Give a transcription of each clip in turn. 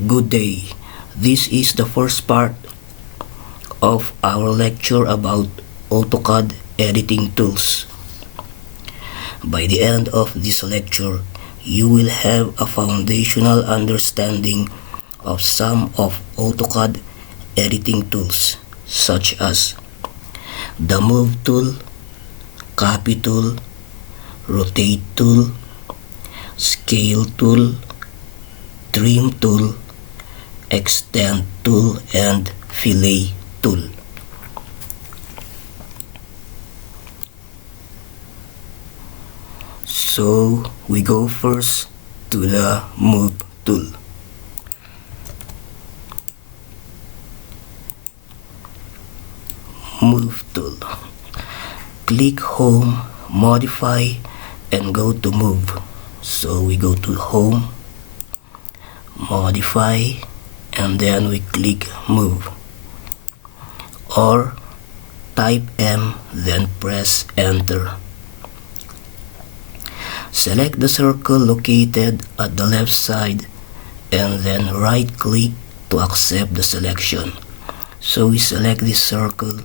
Good day. This is the first part of our lecture about AutoCAD editing tools. By the end of this lecture, you will have a foundational understanding of some of AutoCAD editing tools, such as the Move tool, Copy tool, Rotate tool, Scale tool, Trim tool, Extend tool, and Fillet tool. So we go first to the Move tool. Move tool. Click Home, Modify, and go to Move. So we go to Home, Modify, and then we click Move. Or type M, then press Enter. Select the circle located at the left side and then right click to accept the selection. So we select this circle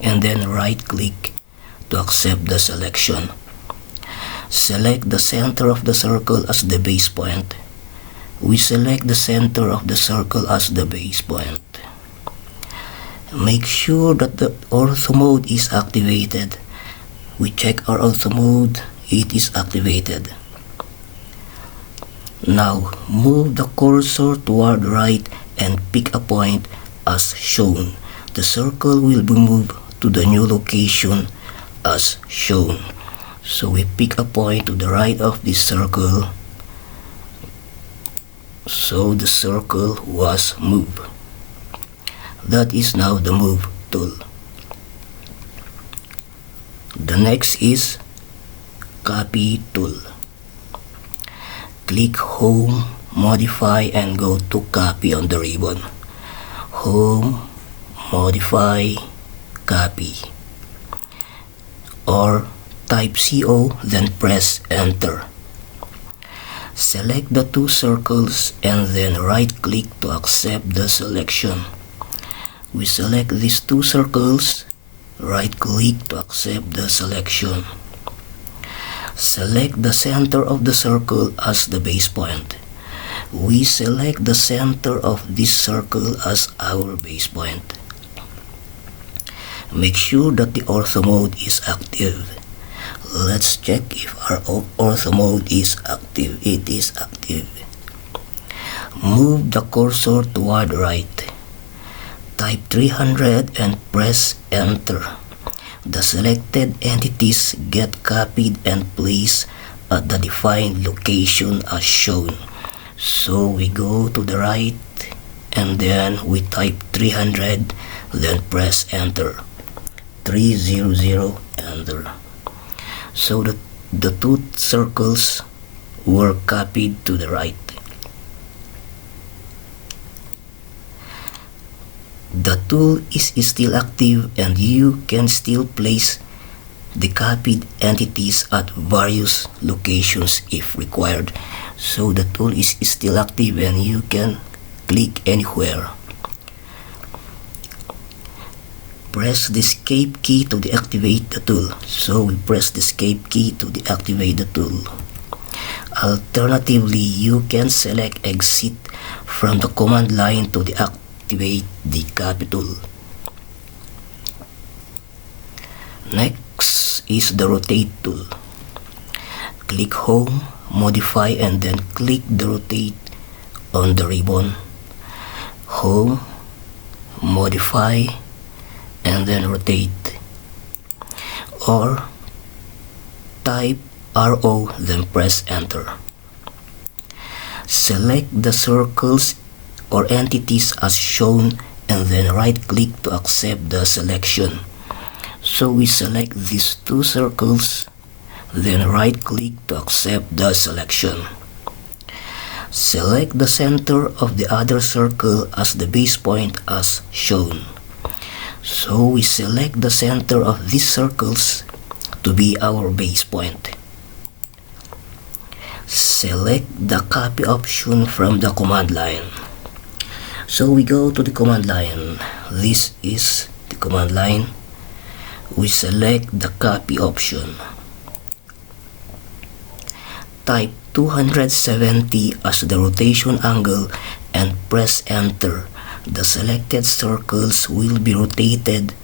and then right click to accept the selection. Select the center of the circle as the base point. We select the center of the circle as the base point. Make sure that the ortho mode is activated. We check our ortho mode, it is activated. Now move the cursor toward right and pick a point as shown. The circle will be moved to the new location as shown. So we pick a point to the right of this circle. So the circle was moved. That is now the Move tool. The next is Copy tool. Click Home, Modify, and go to Copy on the ribbon. Home, Modify, Copy. Or type CO, then press Enter. Select the two circles and then right click to accept the selection. We select these two circles, right click to accept the selection. Select the center of the circle as the base point. We select the center of this circle as our base point. Make sure that the ortho mode is active. Let's check if our ortho mode is active. It is active. Move the cursor toward right. Type 300 and press Enter. The selected entities get copied and placed at the defined location as shown. So we go to the right and then we type 300, then press Enter. 300, Enter. So the two circles were copied to the right. The tool is still active and you can still place the copied entities at various locations if required. So the tool is still active and you can click anywhere. Press the Escape key to deactivate the tool. So we press the Escape key to deactivate the tool. Alternatively, you can select Exit from the command line to deactivate the Copy tool. Next is the Rotate tool. Click Home, Modify, and then click the Rotate on the ribbon. Home, Modify, and then Rotate. Or type RO, then press Enter. Select the circles or entities as shown and then right click to accept the selection. So we select these two circles, then right click to accept the selection. Select the center of the other circle as the base point as shown. So we select the center of these circles to be our base point. Select the copy option from the command line. So we go to the command line. This is the command line. We select the copy option. Type 270 as the rotation angle and press enter. The selected circles will be rotated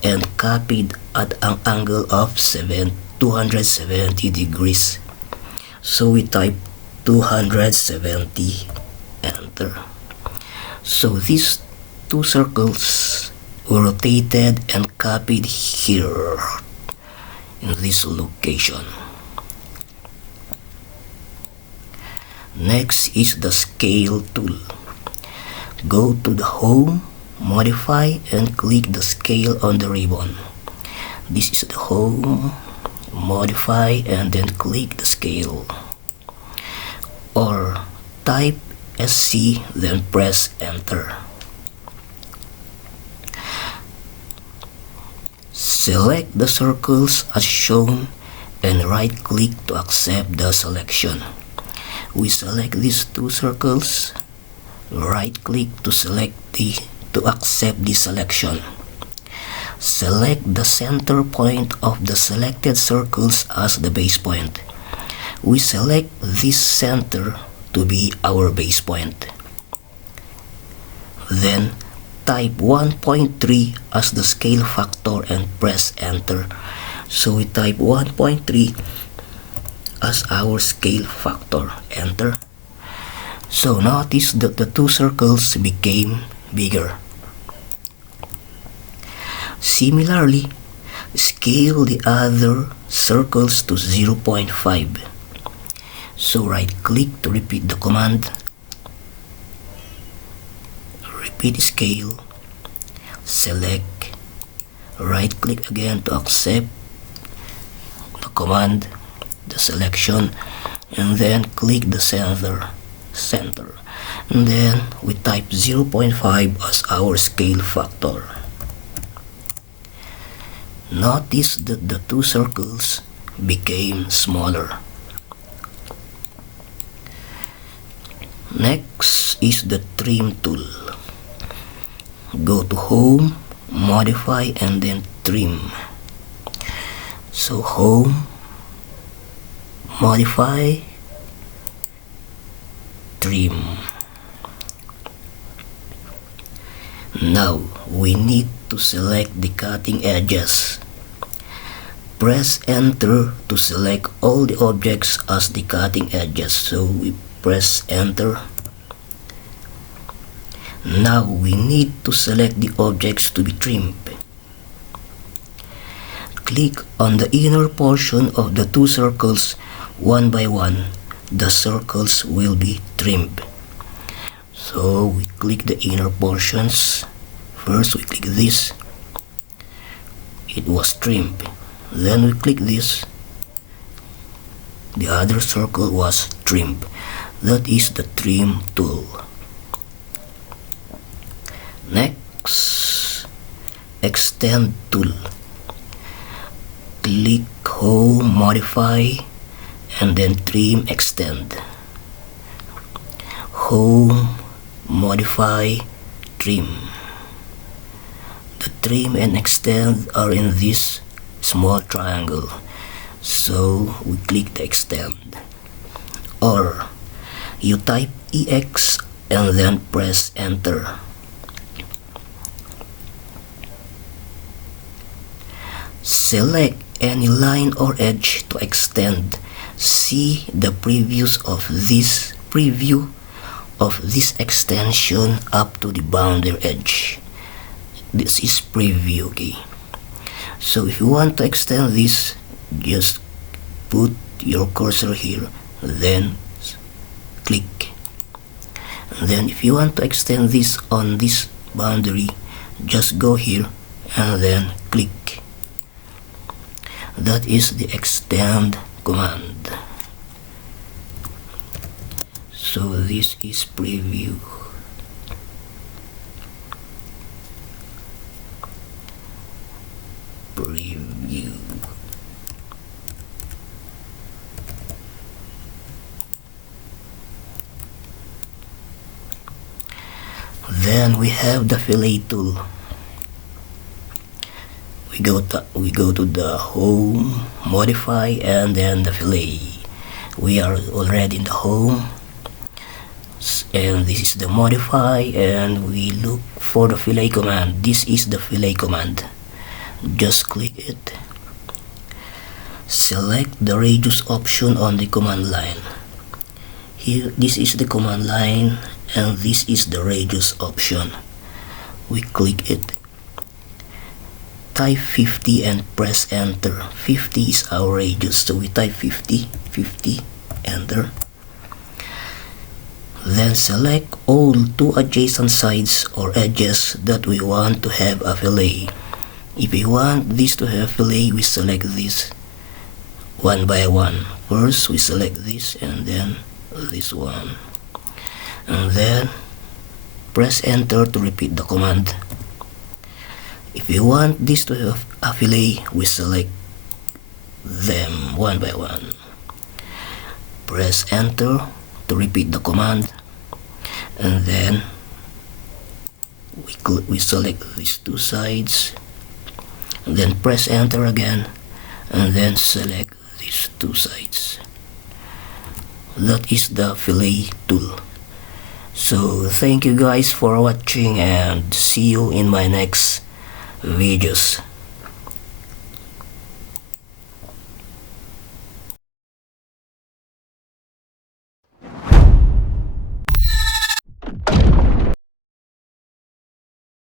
and copied at an angle of 270 degrees. So we type 270, enter. So these two circles were rotated and copied here in this location. Next is the scale tool. Go to the home, modify, and click the scale on the ribbon. This is the home, modify, and then click the scale. Or type SC, then press enter. Select the circles as shown and right click to accept the selection. We select these two circles, right click to accept the selection. Select the center point of the selected circles as the base point. We select this center to be our base point. Then type 1.3 as the scale factor and press enter. So we type 1.3 as our scale factor, enter. So notice that the two circles became bigger. Similarly, scale the other circles to 0.5. So right click to repeat the command. Repeat scale. Select. Right click again to accept the command, the selection, and then click the center. And then we type 0.5 as our scale factor. Notice that the two circles became smaller. Next is the trim tool. Go to home, modify, and then trim. So home, modify, trim. Now we need to select the cutting edges. Press enter to select all the objects as the cutting edges. So we press enter. Now we need to select the objects to be trimmed. Click on the inner portion of the two circles one by one. The circles will be trimmed. So we click the inner portions. First we click this. It was trimmed. Then we click this. The other circle was trimmed. That is the trim tool. Next, extend tool. Click home, modify, and then trim, extend. Home, modify, trim. The trim and extend are in this small triangle. So we click the extend. Or you type EX and then press enter. Select any line or edge to extend. See the preview of this extension up to the boundary edge. This is preview, okay? So if you want to extend this, just put your cursor here, then click. And then if you want to extend this on this boundary, just go here and then click. That is the extend command. So this is preview. then we have the fillet tool. We go to the home, modify, and then the fillet. We are already in the home, and this is the modify, and we look for the fillet command. This is the fillet command. Just click it. Select the radius option on the command line. Here, this is the command line, and this is the radius option. We click it. Type 50 and press enter. 50 is our radius, so we type 50, enter. Then select all two adjacent sides or edges that we want to have a fillet. If we want this to have fillet, we select this one by one. First, we select this, and then this one. And then press enter to repeat the command. If you want this to have a fillet, we select them one by one. Press enter to repeat the command, and then we select these two sides, and then press enter again, and then select these two sides. That is the fillet tool. So thank you guys for watching, and see you in my next videos.